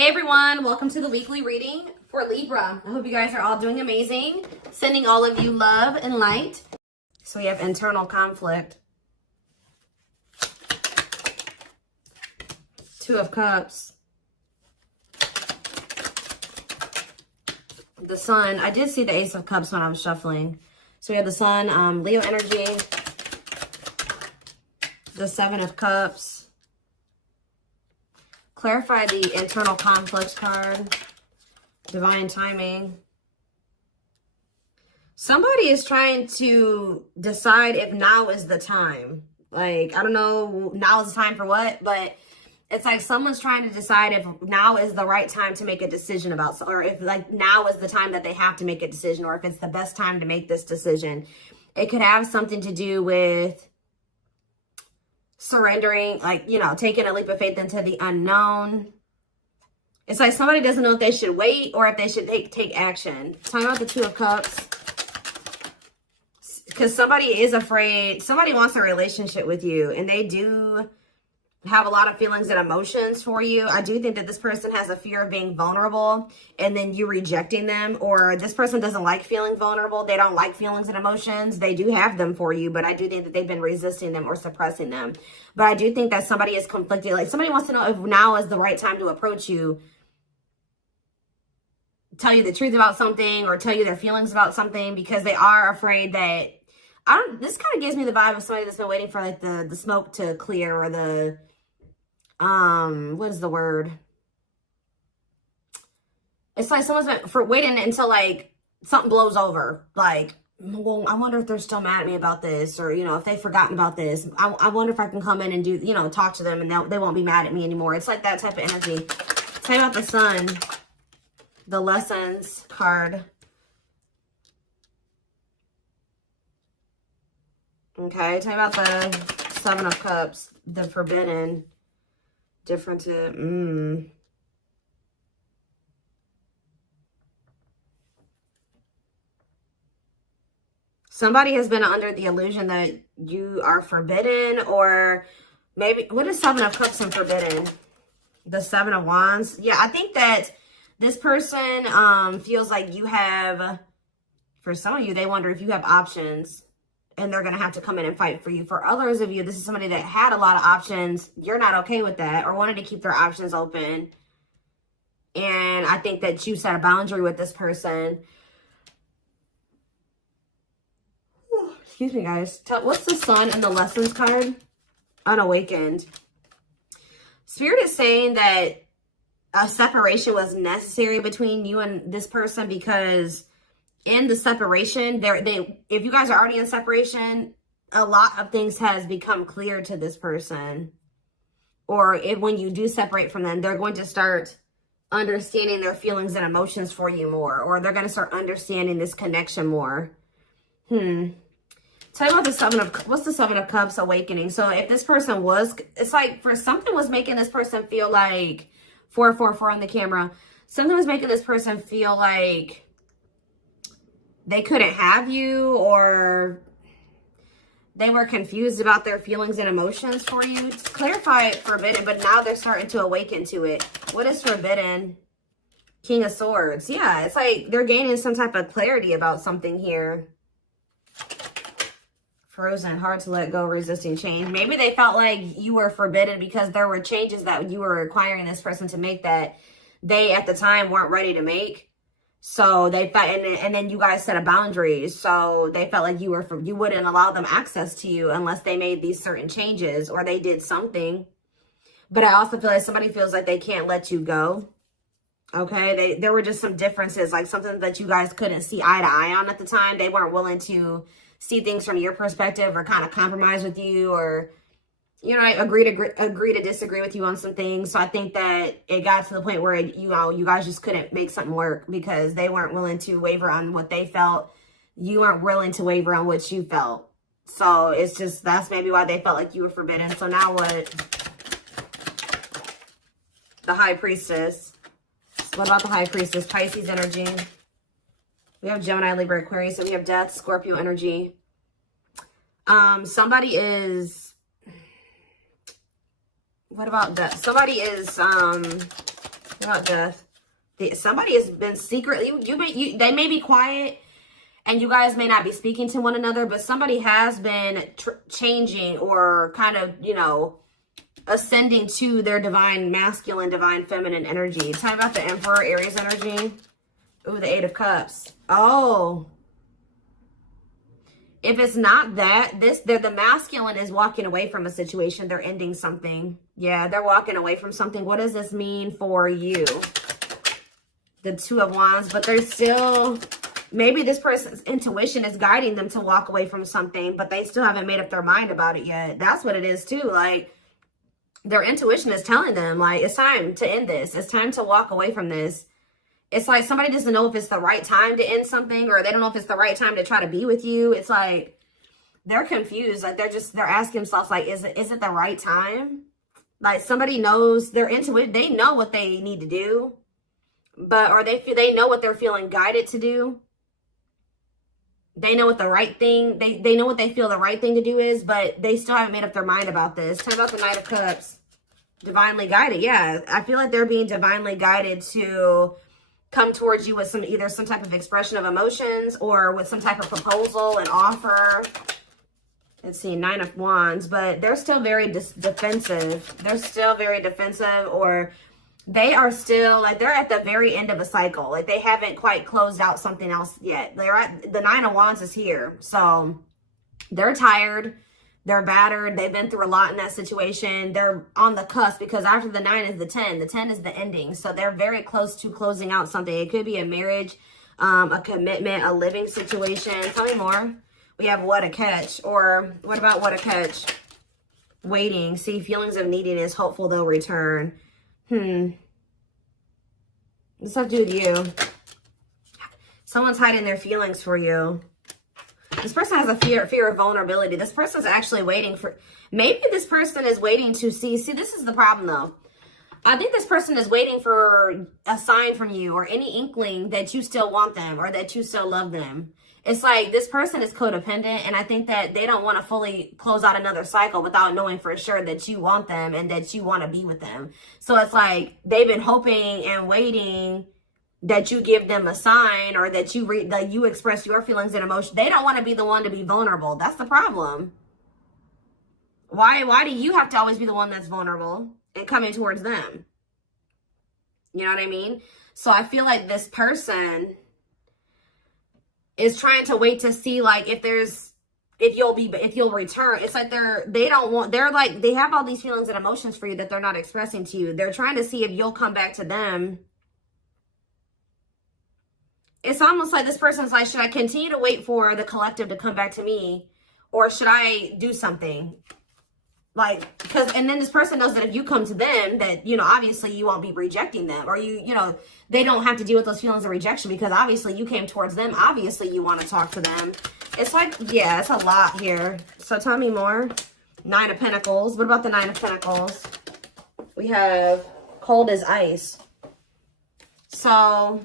Hey everyone, welcome to the weekly reading for Libra. I hope you guys are all doing amazing. Sending all of you love and light. So we have internal conflict. Two of Cups. The Sun. I did see the Ace of Cups when I was shuffling. So we have the Sun, Leo energy. The Seven of Cups. Clarify the internal conflicts card. Divine timing. Somebody is trying to decide if now is the time. Like, I don't know, now is the time for what, but it's like someone's trying to decide if now is the right time to make a decision about, or if like now is the time that they have to make a decision, or if it's the best time to make this decision. It could have something to do with surrendering, like, you know, taking a leap of faith into the unknown. It's like somebody doesn't know if they should wait or if they should take action. Talking about the Two of Cups. Because somebody is afraid, somebody wants a relationship with you, and they do have a lot of feelings and emotions for you. I do think that this person has a fear of being vulnerable and then you rejecting them, or this person doesn't like feeling vulnerable. They don't like feelings and emotions. They do have them for you, but I do think that they've been resisting them or suppressing them. But I do think that somebody is conflicted. Like somebody wants to know if now is the right time to approach you, tell you the truth about something, or tell you their feelings about something, because they are afraid that, this kind of gives me the vibe of somebody that's been waiting for like the smoke to clear, or the, what is the word? It's like someone's been waiting until like something blows over. Like, well, I wonder if they're still mad at me about this, or, you know, if they've forgotten about this. I wonder if I can come in and do, you know, talk to them and they won't be mad at me anymore. It's like that type of energy. Tell me about the Sun, the Lessons card. Okay, tell me about the Seven of Cups, the Forbidden, different to, Somebody has been under the illusion that you are forbidden, or maybe, what is Seven of Cups and Forbidden? The Seven of Wands. Yeah, I think that this person feels like you have, for some of you, they wonder if you have options, and they're going to have to come in and fight for you. For others of you, this is somebody that had a lot of options. You're not okay with that, or wanted to keep their options open. And I think that you set a boundary with this person. Excuse me, guys. What's the Sun and the Lessons card? Unawakened. Spirit is saying that a separation was necessary between you and this person, because in the separation, if you guys are already in separation, a lot of things has become clear to this person. Or when you do separate from them, they're going to start understanding their feelings and emotions for you more, or they're going to start understanding this connection more. Tell me about the Seven of, what's the Seven of Cups awakening? So if this person was, it's like for something was making this person feel like, 444 on the camera, something was making this person feel like they couldn't have you, or they were confused about their feelings and emotions for you. Just clarify Forbidden, but now they're starting to awaken to it. What is Forbidden? King of Swords. Yeah, it's like they're gaining some type of clarity about something here. Frozen, hard to let go, resisting change. Maybe they felt like you were forbidden because there were changes that you were requiring this person to make that they at the time weren't ready to make. So they felt, and then you guys set a boundary. So they felt like you wouldn't allow them access to you unless they made these certain changes or they did something. But I also feel like somebody feels like they can't let you go. Okay, there were just some differences, like something that you guys couldn't see eye to eye on at the time. They weren't willing to see things from your perspective, or kind of compromise with you, or, you know, agree to disagree with you on some things. So I think that it got to the point where, you know, you guys just couldn't make something work because they weren't willing to waver on what they felt. You weren't willing to waver on what you felt. So it's just, that's maybe why they felt like you were forbidden. So now what? The High Priestess. What about the High Priestess? Pisces energy. We have Gemini, Libra, Aquarius. So we have Death, Scorpio energy. Somebody is, what about that? Somebody is What about death? Somebody has been secretly, they may be quiet and you guys may not be speaking to one another, but somebody has been changing or kind of, you know, ascending to their divine masculine, divine feminine energy. Tell me about the Emperor, Aries energy. Ooh, the Eight of Cups. Oh. If it's not that, the masculine is walking away from a situation. They're ending something. Yeah, they're walking away from something. What does this mean for you? The Two of Wands, but they're still, maybe this person's intuition is guiding them to walk away from something, but they still haven't made up their mind about it yet. That's what it is too. Like, their intuition is telling them, like, it's time to end this. It's time to walk away from this. It's like somebody doesn't know if it's the right time to end something, or they don't know if it's the right time to try to be with you. It's like they're confused. Like they're asking themselves, like, is it the right time? Like somebody knows, they're into it. They know what they need to do, but they know what they're feeling guided to do. They know what the right thing, they know what they feel the right thing to do is, but they still haven't made up their mind about this. Tell me about the Knight of Cups. Divinely guided. Yeah, I feel like they're being divinely guided to come towards you with either some type of expression of emotions or with some type of proposal and offer. Let's see, Nine of Wands, but they're still very defensive. They're still very defensive, or they are still like they're at the very end of a cycle. Like they haven't quite closed out something else yet. They're at the Nine of Wands is here. So they're tired. They're battered. They've been through a lot in that situation. They're on the cusp because after the 9 is the 10. The 10 is the ending. So they're very close to closing out something. It could be a marriage, a commitment, a living situation. Tell me more. We have What a Catch. Or what about What a Catch? Waiting. See, feelings of neediness. Hopeful they'll return. What's that to do with you? Someone's hiding their feelings for you. This person has a fear of vulnerability. This person's actually waiting for, maybe this person is waiting to see this is the problem though. I think this person is waiting for a sign from you or any inkling that you still want them or that you still love them. It's like this person is codependent, and I think that they don't want to fully close out another cycle without knowing for sure that you want them and that you want to be with them. So it's like they've been hoping and waiting that you give them a sign or that you express your feelings and emotions. They don't want to be the one to be vulnerable. That's the problem. Why do you have to always be the one that's vulnerable and coming towards them? You know what I mean? So I feel like this person is trying to wait to see like if you'll return. It's like they have all these feelings and emotions for you that they're not expressing to you. They're trying to see if you'll come back to them. It's almost like this person's like, should I continue to wait for the collective to come back to me, or should I do something? Like, and then this person knows that if you come to them, that, you know, obviously you won't be rejecting them, or you know, they don't have to deal with those feelings of rejection because obviously you came towards them. Obviously you want to talk to them. It's like, yeah, it's a lot here. So tell me more. Nine of Pentacles. What about the Nine of Pentacles? We have cold as ice. So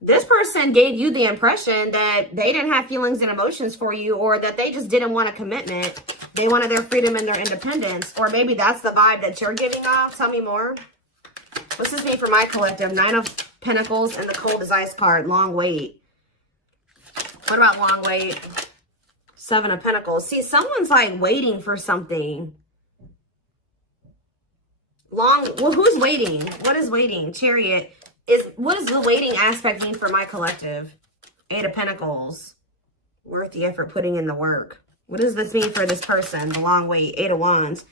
this person gave you the impression that they didn't have feelings and emotions for you, or that they just didn't want a commitment. They wanted their freedom and their independence. Or maybe that's the vibe that you're giving off. Tell me more. What's this mean for my collective? Nine of Pentacles and the cold as ice card. Long wait. What about long wait? Seven of Pentacles. See, someone's like waiting for something. Well, who's waiting? What is waiting? Chariot. What does the waiting aspect mean for my collective? Eight of Pentacles. Worth the effort, putting in the work. What does this mean for this person? The long wait. Eight of Wands.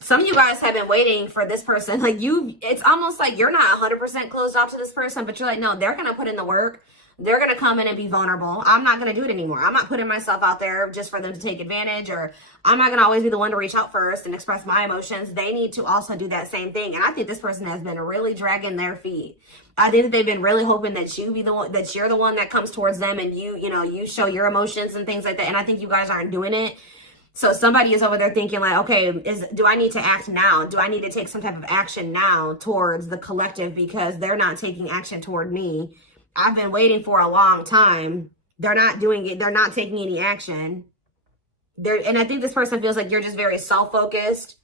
Some of you guys have been waiting for this person. Like it's almost like you're not 100% closed off to this person, but you're like, no, they're going to put in the work. They're going to come in and be vulnerable. I'm not going to do it anymore. I'm not putting myself out there just for them to take advantage, or I'm not going to always be the one to reach out first and express my emotions. They need to also do that same thing. And I think this person has been really dragging their feet. I think that they've been really hoping that you're the one that comes towards them and you show your emotions and things like that. And I think you guys aren't doing it. So somebody is over there thinking like, okay, do I need to act now? Do I need to take some type of action now towards the collective because they're not taking action toward me? I've been waiting for a long time. They're not doing it. They're not taking any action. And I think this person feels like you're just very self-focused.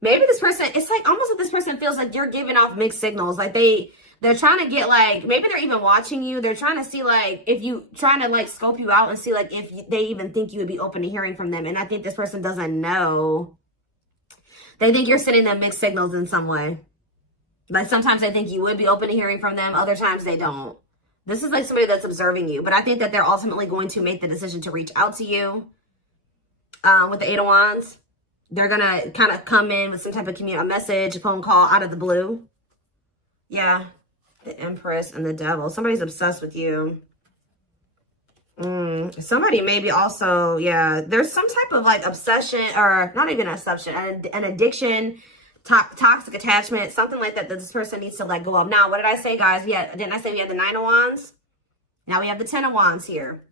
Maybe this person, it's like almost like this person feels like you're giving off mixed signals. Like they're trying to get like, maybe they're even watching you. They're trying to see like, if you, trying to like scope you out and see like if they even think you would be open to hearing from them. And I think this person doesn't know. They think you're sending them mixed signals in some way. Like sometimes they think you would be open to hearing from them. Other times they don't. This is like somebody that's observing you. But I think that they're ultimately going to make the decision to reach out to you. With the Eight of Wands. They're going to kind of come in with some type of a message, a phone call out of the blue. Yeah. The Empress and the Devil. Somebody's obsessed with you. Somebody maybe also, yeah. There's some type of like obsession, or not even an obsession, an addiction, toxic attachment, something like that this person needs to let go of. Now, what did I say, guys? Didn't I say we had the Nine of Wands? Now we have the Ten of Wands here.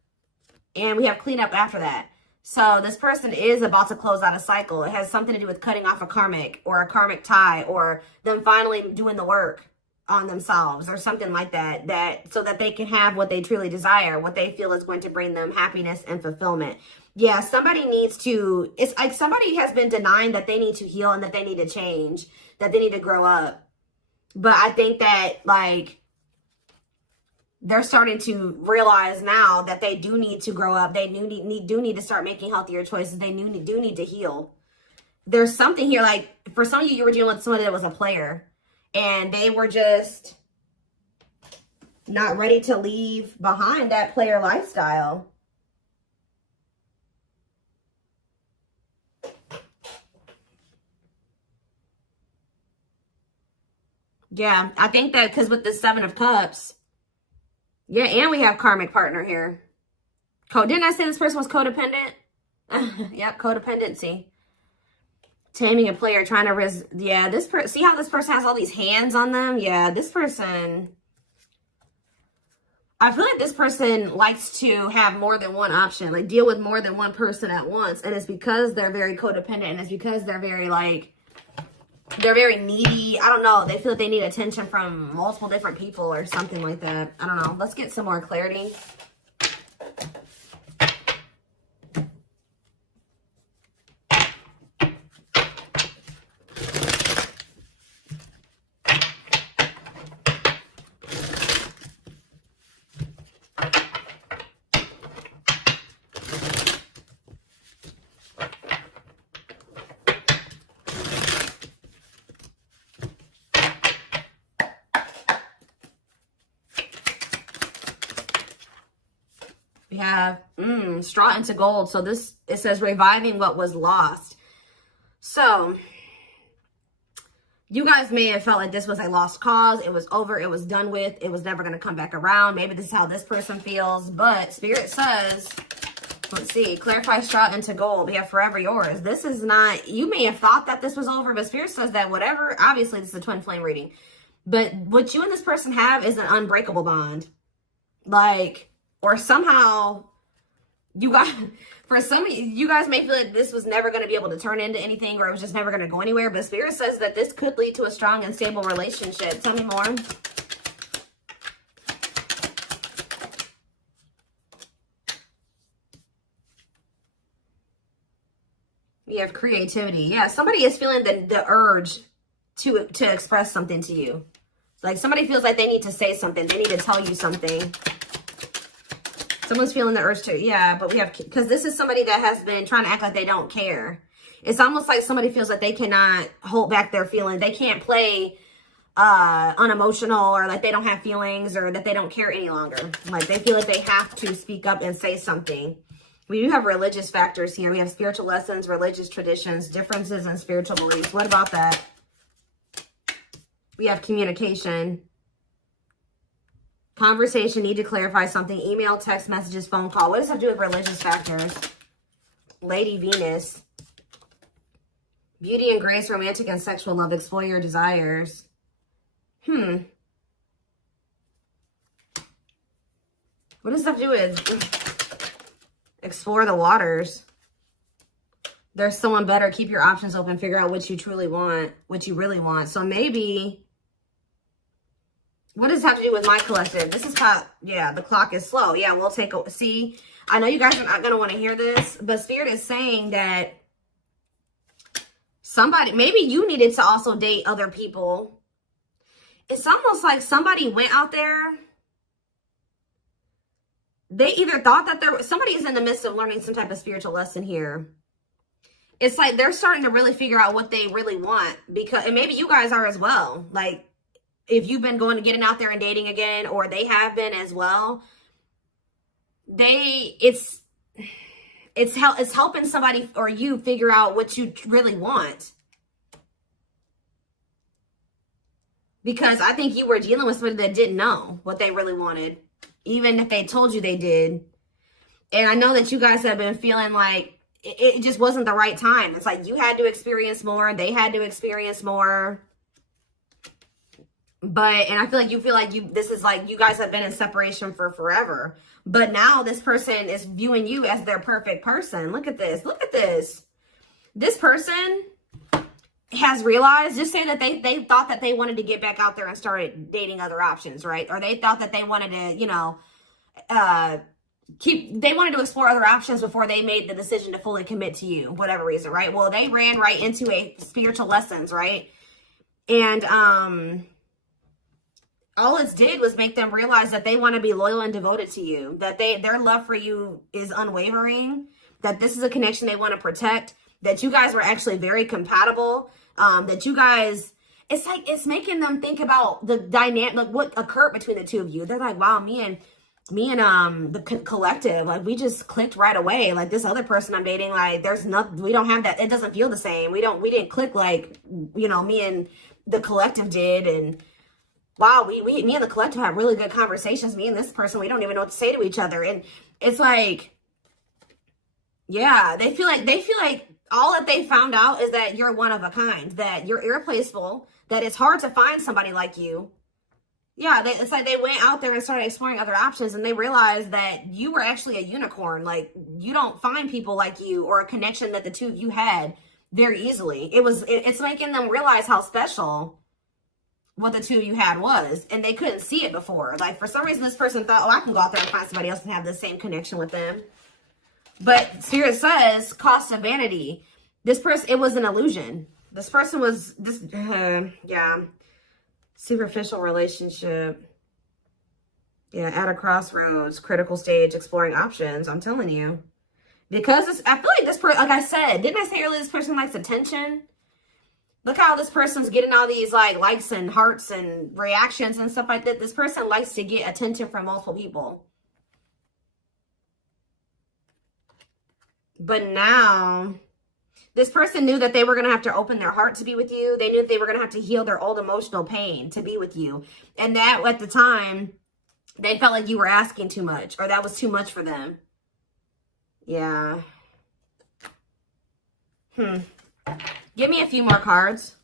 And we have cleanup after that. So this person is about to close out a cycle. It has something to do with cutting off a karmic or a karmic tie, or them finally doing the work on themselves or something like that, so that they can have what they truly desire, what they feel is going to bring them happiness and fulfillment. Yeah, somebody needs to, it's like somebody has been denying that they need to heal and that they need to change, that they need to grow up. But I think that like, they're starting to realize now that they do need to grow up. They do need to start making healthier choices. They do need to heal. There's something here, like for some of you, you were dealing with somebody that was a player and they were just not ready to leave behind that player lifestyle. Yeah, I think that because with the Seven of Cups, yeah, and we have karmic partner here. Didn't I say this person was codependent? Yep, codependency. Taming a player, trying to yeah, this person, see how this person has all these hands on them? Yeah, this person, I feel like this person likes to have more than one option, like deal with more than one person at once. And it's because they're very codependent, and it's because they're very like, they're very needy. I don't know. They feel like they need attention from multiple different people or something like that. I don't know. Let's get some more clarity. We have straw into gold. So this, it says reviving what was lost. So you guys may have felt like this was a lost cause. It was over. It was done with. It was never going to come back around. Maybe this is how this person feels. But Spirit says, let's see, clarify straw into gold. We have forever yours. This is not, you may have thought that this was over, but Spirit says that whatever, obviously this is a twin flame reading. But what you and this person have is an unbreakable bond. Like, or somehow you guys, for some of you guys may feel like this was never going to be able to turn into anything, or it was just never going to go anywhere. But Spirit says that this could lead to a strong and stable relationship. Tell me more. We have creativity. Yeah, somebody is feeling the urge to express something to you. Like somebody feels like they need to say something. They need to tell you something. Someone's feeling the urge to, yeah, but we have, because this is somebody that has been trying to act like they don't care. It's almost like somebody feels like they cannot hold back their feelings. They can't play unemotional, or like they don't have feelings, or that they don't care any longer. Like they feel like they have to speak up and say something. We do have religious factors here. We have spiritual lessons, religious traditions, differences in spiritual beliefs. What about that? We have communication. Conversation, need to clarify something. Email, text messages, phone call. What does that do with religious factors? Lady Venus. Beauty and grace, romantic and sexual love. Explore your desires. What does that do with explore the waters? There's someone better. Keep your options open. Figure out what you truly want, what you really want. So maybe, what does this have to do with my collective? This is how, yeah, the clock is slow. Yeah, we'll take a, see, I know you guys are not going to want to hear this, but Spirit is saying that somebody, maybe you needed to also date other people. It's almost like somebody went out there. They either thought that somebody's in the midst of learning some type of spiritual lesson here. It's like they're starting to really figure out what they really want, because, and maybe you guys are as well. Like, if you've been getting out there and dating again, or they have been as well, it's helping somebody or you figure out what you really want. Because I think you were dealing with somebody that didn't know what they really wanted, even if they told you they did. And I know that you guys have been feeling like it just wasn't the right time. It's like you had to experience more, they had to experience more. But, and I feel like this is like you guys have been in separation for forever. But now this person is viewing you as their perfect person. Look at this. Look at this. This person has realized, just say that they thought that they wanted to get back out there and started dating other options, right? Or they thought that they wanted to, you know, they wanted to explore other options before they made the decision to fully commit to you, whatever reason, right? Well, they ran right into a spiritual lessons, right? And all it did was make them realize that they want to be loyal and devoted to you, that their love for you is unwavering, that this is a connection they want to protect, that you guys were actually very compatible, that you guys, it's like, it's making them think about the dynamic, like what occurred between the two of you. They're like, wow, me and the collective, like, we just clicked right away. Like, this other person I'm dating, like, we don't have that. It doesn't feel the same. We didn't click like, you know, me and the collective did. And wow, me and the collective have really good conversations. Me and this person, we don't even know what to say to each other. And it's like, yeah, they feel like all that they found out is that you're one of a kind, that you're irreplaceable, that it's hard to find somebody like you. Yeah, it's like they went out there and started exploring other options, and they realized that you were actually a unicorn. Like, you don't find people like you or a connection that the two of you had very easily. It's making them realize how special what the two of you had was, and they couldn't see it before. Like, for some reason, this person thought, oh, I can go out there and find somebody else and have the same connection with them. But Spirit says, cost of vanity. This person, it was an illusion. This person was, yeah, superficial relationship. Yeah, at a crossroads, critical stage, exploring options. I'm telling you. Because I feel like this person, like I said, didn't I say earlier, this person likes attention? Look how this person's getting all these like likes and hearts and reactions and stuff like that. This person likes to get attention from multiple people. But now, this person knew that they were going to have to open their heart to be with you. They knew that they were going to have to heal their old emotional pain to be with you. And that, at the time, they felt like you were asking too much, or that was too much for them. Yeah. Give me a few more cards.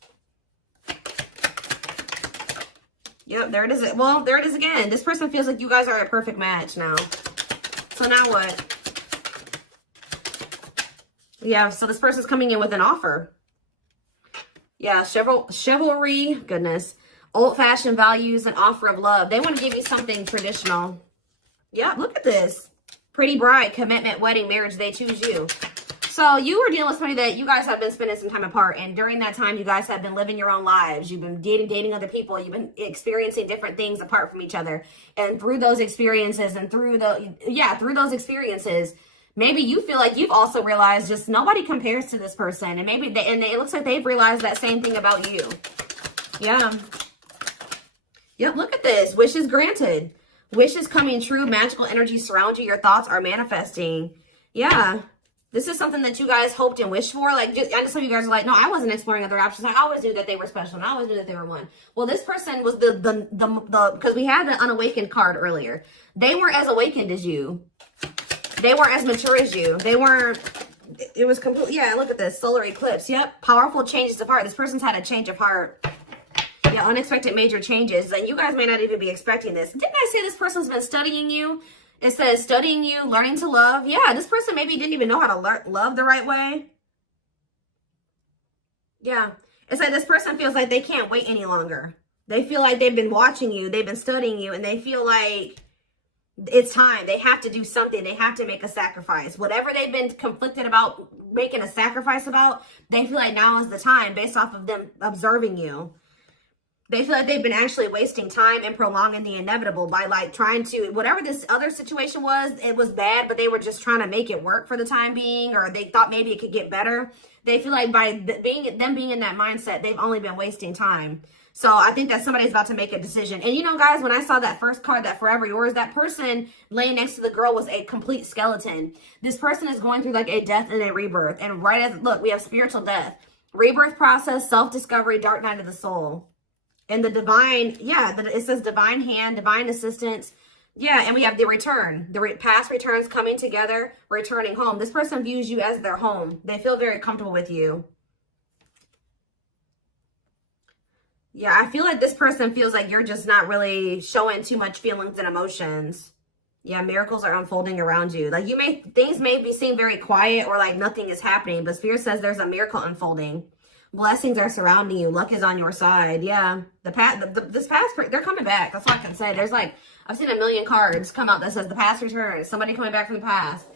Yep, there it is. Well, there it is again. This person feels like you guys are a perfect match now. So now what? Yeah, so this person's coming in with an offer. Yeah, chivalry, goodness. Old-fashioned values, an offer of love. They want to give you something traditional. Yeah, look at this. Pretty bride, commitment, wedding, marriage, they choose you. So you were dealing with somebody that you guys have been spending some time apart. And during that time, you guys have been living your own lives. You've been dating other people. You've been experiencing different things apart from each other. And through those experiences and through those experiences, maybe you feel like you've also realized just nobody compares to this person. And maybe it looks like they've realized that same thing about you. Yeah. Yep, look at this. Wishes granted. Wishes coming true. Magical energy surround you. Your thoughts are manifesting. Yeah. This is something that you guys hoped and wished for. Like, I know some of you guys are like, no, I wasn't exploring other options. I always knew that they were special, and I always knew that they were one. Well, this person was because we had the unawakened card earlier. They weren't as awakened as you. They weren't as mature as you. They weren't, it was completely, yeah, look at this, solar eclipse. Yep, powerful changes of heart. This person's had a change of heart. Yeah, unexpected major changes. And you guys may not even be expecting this. Didn't I say this person's been studying you? It says studying you, learning to love. Yeah, this person maybe didn't even know how to love the right way. Yeah, it's like this person feels like they can't wait any longer. They feel like they've been watching you, they've been studying you, and they feel like It's time. They have to do something. They have to make a sacrifice. Whatever they've been conflicted about making a sacrifice about, they feel like now is the time based off of them observing you. They feel like they've been actually wasting time and prolonging the inevitable by like trying to, whatever this other situation was, it was bad, but they were just trying to make it work for the time being, or they thought maybe it could get better. They feel like by being in that mindset, they've only been wasting time. So I think that somebody's about to make a decision. And you know, guys, when I saw that first card, that Forever Yours, that person laying next to the girl was a complete skeleton. This person is going through like a death and a rebirth. And right as, look, we have spiritual death, rebirth process, self-discovery, dark night of the soul. And the divine, yeah, it says divine hand, divine assistance. Yeah, and we have the return. The past returns coming together, returning home. This person views you as their home. They feel very comfortable with you. Yeah, I feel like this person feels like you're just not really showing too much feelings and emotions. Yeah, miracles are unfolding around you. Like things may seem very quiet or like nothing is happening, but Spirit says there's a miracle unfolding. Blessings are surrounding you. Luck is on your side. Yeah, this past, they're coming back. That's all I can say. There's like, I've seen a million cards come out that says the past returns. Somebody coming back from the past.